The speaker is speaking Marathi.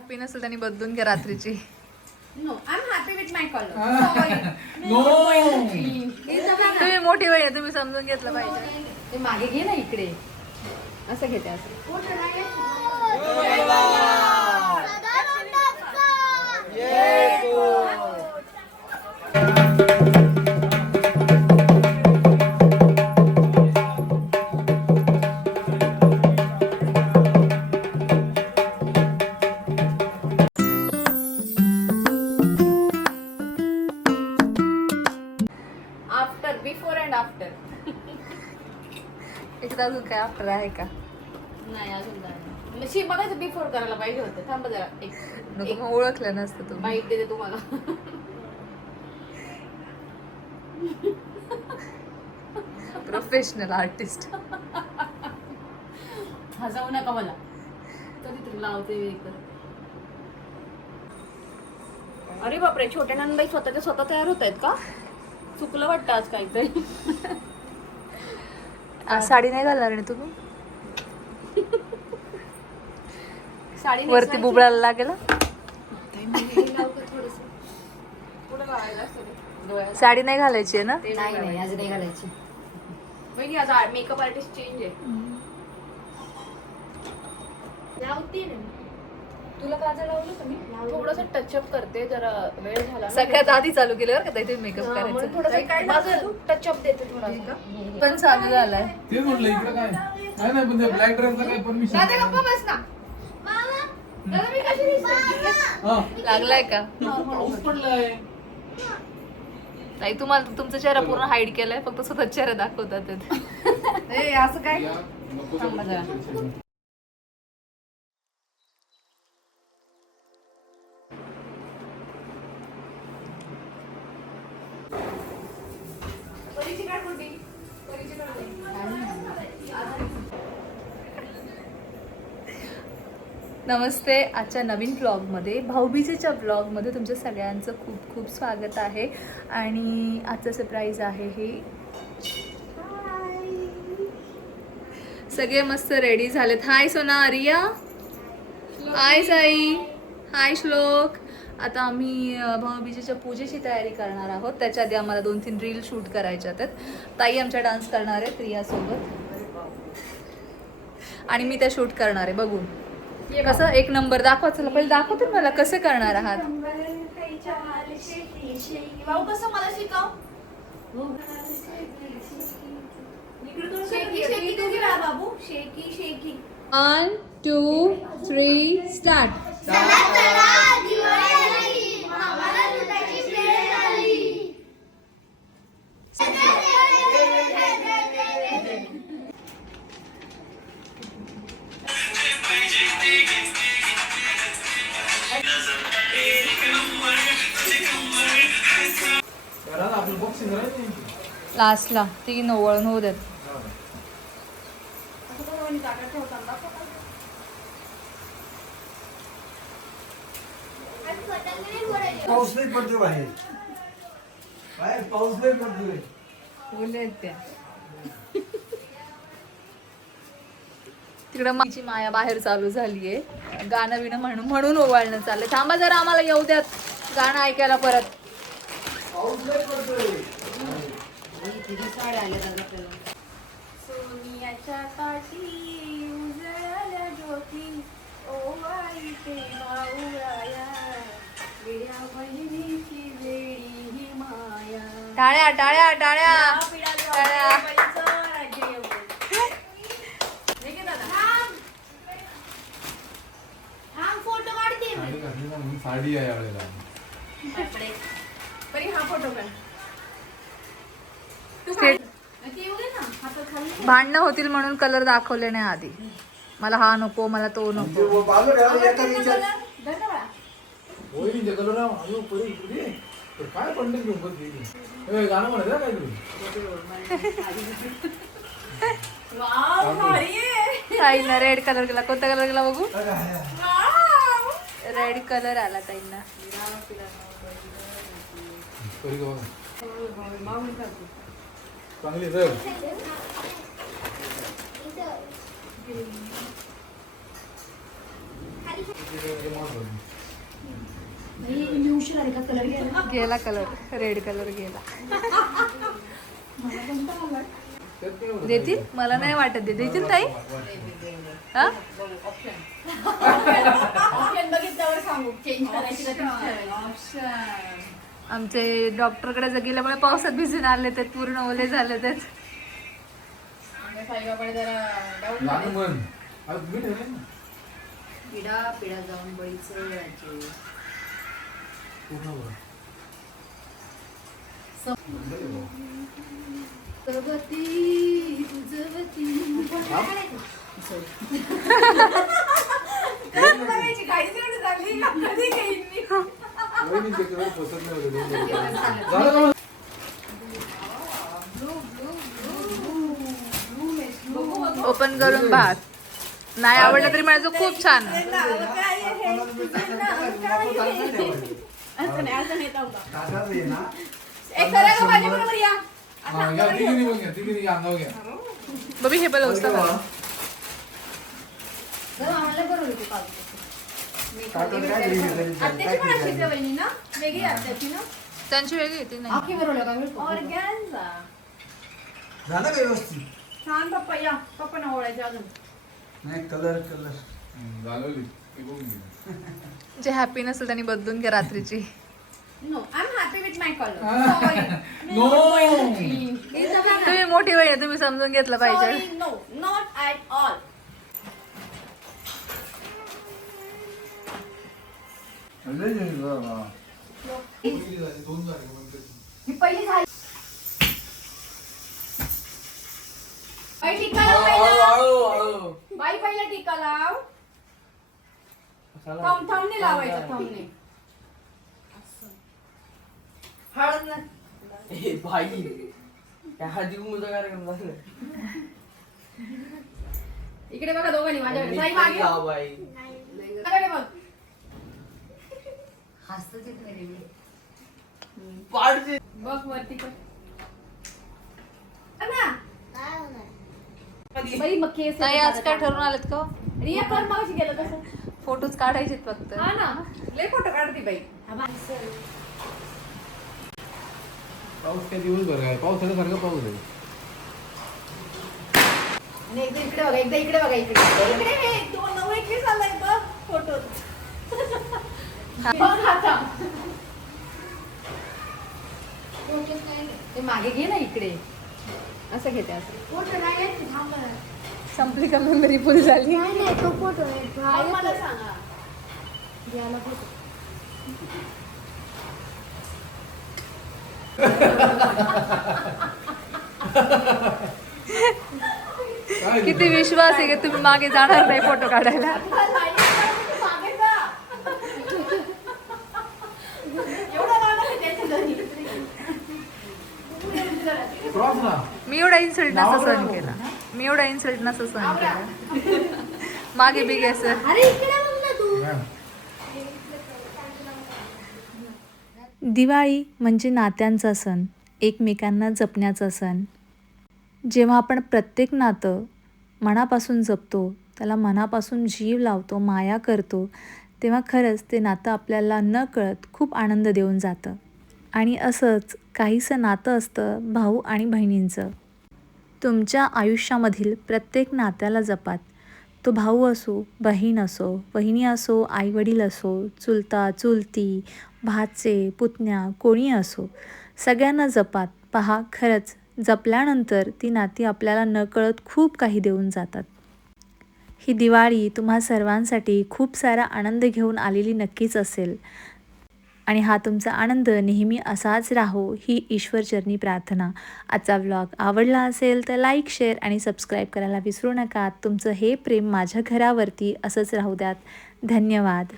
हॅपी नसेल त्यांनी बदलून घ्या रात्रीची. No, I'm happy with my color. No. तुम्ही मोठी वय आहे, तुम्ही समजून घेतलं पाहिजे. ते मागे घे ना इकडे. असं घेते असं. After, before and after. एकदा अजून काय आफ्टर आहे का? नाही अजून नाही. शी बघायचं बिफोर करायला पाहिजे होतं. थांब जरा नको, मग ओळखलं नसतं तुम्ही. बाईट देते तुम्हाला. Professional artist. हसवू नका मला. कधीतरी लावते वेगळं. अरे बापरे, छोट्या नंदबाई स्वतःच्या स्वतः तयार होत आहेत का? चुकलं वाटतं आज काहीतरी. आज साडी नाही घालणार आहे तुम्ही? साडी वरती बुबळायला लागेल. साडी नाही घालायची आहे ना? नाही आज नाही घालायची. आज मेकअप आर्टिस्ट चेंज आहे. लावते ना. तुला काजळ लावलं का मी? थोडंसं टचअप करते, जरा वेळ झाला. सगळ्यात आधी चालू केलं बरं का ताई तुम्ही मेकअप करायचं. थोडंसं टचअप देते थोडासा. पण चालू झालाय. ते म्हणलं इकडे काय नाही नाही म्हणजे ब्लॅक ड्रेसला काय परमिशन. दादा गप्पा बस ना. दादा मी कशी दिसते? हा लागलाय का? पाऊस पडलाय. ताई तुम्हाला तुमचा चेहरा पूर्ण हाईड केलाय, फक्त स्वतः चेहरा दाखवतात ते. ए असं काय? या, नको थांबा जरा. नमस्ते. आजच्या नवीन ब्लॉगमध्ये, भाऊबीजेच्या ब्लॉगमध्ये तुमच्या सगळ्यांचं खूप खूप स्वागत आहे. आणि आजचं सरप्राईज आहे हे. सगळे मस्त रेडी झालेत. हाय सोना, रिया, हाय साई, हाय श्लोक. आता आम्ही भाऊबीजेच्या पूजेची तयारी करणार आहोत. त्याच्या आधी आम्हाला 2-3 रील शूट करायच्या आहेत. ताई आमच्या डान्स करणार आहेत रियासोबत, आणि मी त्या शूट करणार आहे. बघू कसं एक नंबर दाखवायचं. पहिले दाखवतो मला कसं करणार आहात. भाऊ कसं मला शिकाव? शेकी शेकी तू गिरा बाबू. शेकी शेकी. 1 2 3 स्टार्ट. आपलं बॉक्सिंग राहील. लास्टला ती नवळून होऊ देत. पाऊस नाही पडतो बाहेर. बाहेर पाऊस नाही पडतोय. बोलले त्या तिकडं माझी माया बाहेर चालू झालीये. गाणं बिणं म्हणून ओवाळणं चाललंय. थांबा जरा, आम्हाला येऊ द्यात गाणं ऐकायला परत. पाऊस नाही पडतोय. साड्या आल्या आपल्याला. सोनियाच्या काठी उजळल्या ज्योती, ओवाळीते भाऊराया, वेड्या बहिणीची वेडी ही माया. टाळ्या टाळ्या टाळ्या टाळ्या. फोटो काढते. साडी घातली ना म्हणून साडी आहे यावेळेला. बरी हा फोटो काढ. भांडणं होतील म्हणून कलर दाखवले नाही आधी. मला हा नको, मला तो नको. वो बाजू ठेवा एका विचार. होय नाही कलर ना आयो परी इकडे. तर काय पडलं घेऊन बघ गेली. ए गाणं म्हणत काय तुम्ही? वाव भारी आहे. ताईंना रेड कलर केला. कोणता कलर केला बघू? रेड कलर आला ताईंना. परी का बघा. चांगली सर. गेला कलर, रेड कलर गेला. त्यात काय एवढं? देतील? मला नाही वाटत देतील ताई. हा? बघितल्यावर सांगू चेंज करायची का तुमची? आमचे डॉक्टरकडे गेल्यामुळे पावसात भिजून आले ते पूर्ण ओले झाले ते. साईबाबाकडे जरा डाऊन गाणं म्हण. अरे मी ठेवलं ना. पिढा पिढा जाऊन बळीचं राज्य. पूर्ण बरं. जगती तुझवती. वहिनी त्याच्यावर पसंत नाही होतं. झालं का मग? ओपन करून भात. नाही आवडलं तरी म्हणायचं खूप छान. दादा ये ना हा, घ्या, तिघींनी पण घ्या, तिघींनी घ्या, अंगावर घ्या. बबी हे पण उचला मला. त्यांची वेगळी येते नाही. झालं का व्यवस्थित छान पप्पा या पप्पा ना ओळायचे अजून. नाही कलर घालवली. ती बघून घे. जे हॅपी नसेल त्यांनी बदलून घ्या रात्रीची. No I am happy with my colour. No. तुम्ही मोठी वय तुम्ही समजून घेतलं पाहिजे. Sorry, no, not at all. पहिली झाली, दोन झाली का मग? ही पहिली झाली. बाई टिक्का लाव पहिला. बाई पहिला टिक्का लाव. थंबने लावायचं थंबने. हळद ना. भाई काय हळदी कुंकूचा कार्यक्रम झाला. इकडे बघा दोघांनी माझ्याकडे. साई मागे हा बाई माझ्याकडे बघ. पाडते. बघ वरती कर. ना बाई मग केस ताई आज काय ठरवून आलेत का? रिया कर मागाशी गेलं कसं? फोटोच काढायचे फक्त. हा ना लय फोटो काढते बाई. पाऊस काय दिवसभर काय पावसाळ्यासारखा पाऊस आहे. आणि एकदा इकडे बघा एकदा इकडे बघा इकडे इकडे हे 291 आलाय बघ फोटो. बघ आता. ते मागे घे ना इकडे. असं घेते असं. फोटो नाही संपली का मेमरी फुल झाली. तो फोटो आहे. मला सांगा. घ्यायला फोटो. काय किती विश्वास आहे की तुम्ही मागे जाणार नाही फोटो काढायला. मागे जा. एवढा लावला का त्याच्या घरी? क्रॉस ना. मी एवढा इन्सल्ट नसता सहन केला. मी एवढा इन्सल्ट नसता सहन केला. मागे बी घ्या सर. अरे इकडे बघ ना तू. हा. दिवाळी म्हणजे नात्यांचा सण, एकमेकांना जपण्याचा सण. जेव्हा आपण प्रत्येक नातं मनापासून जपतो, त्याला मनापासून जीव लावतो, माया करतो, तेव्हा खरंच ते नातं आपल्याला नकळत खूप आनंद देऊन जातं. आणि असंच काहीसं नातं असतं भाऊ आणि बहिणींचं. तुमच्या आयुष्यामधील प्रत्येक नात्याला जपात. तो भाऊ असो, बहीण असो, वहिनी असो, आईवडील असो, चुलता चुलती, भाचे पुतण्या, कोणी असो, सगळ्यांना जपात. पहा खरंच जपल्यानंतर ती नाती आपल्याला नकळत खूप काही देऊन जातात. ही दिवाळी तुम्हा सर्वांसाठी खूप सारा आनंद घेऊन आलेली नक्कीच असेल. आणि हा तुमचा आनंद नेहमी असाच राहो ही ईश्वरचरणी प्रार्थना. आजचा व्लॉग आवडला असेल तर लाईक, शेअर आणि सबस्क्राईब करायला विसरू नका. तुमचं हे प्रेम माझ्या घरावरती असंच राहू द्यात. धन्यवाद.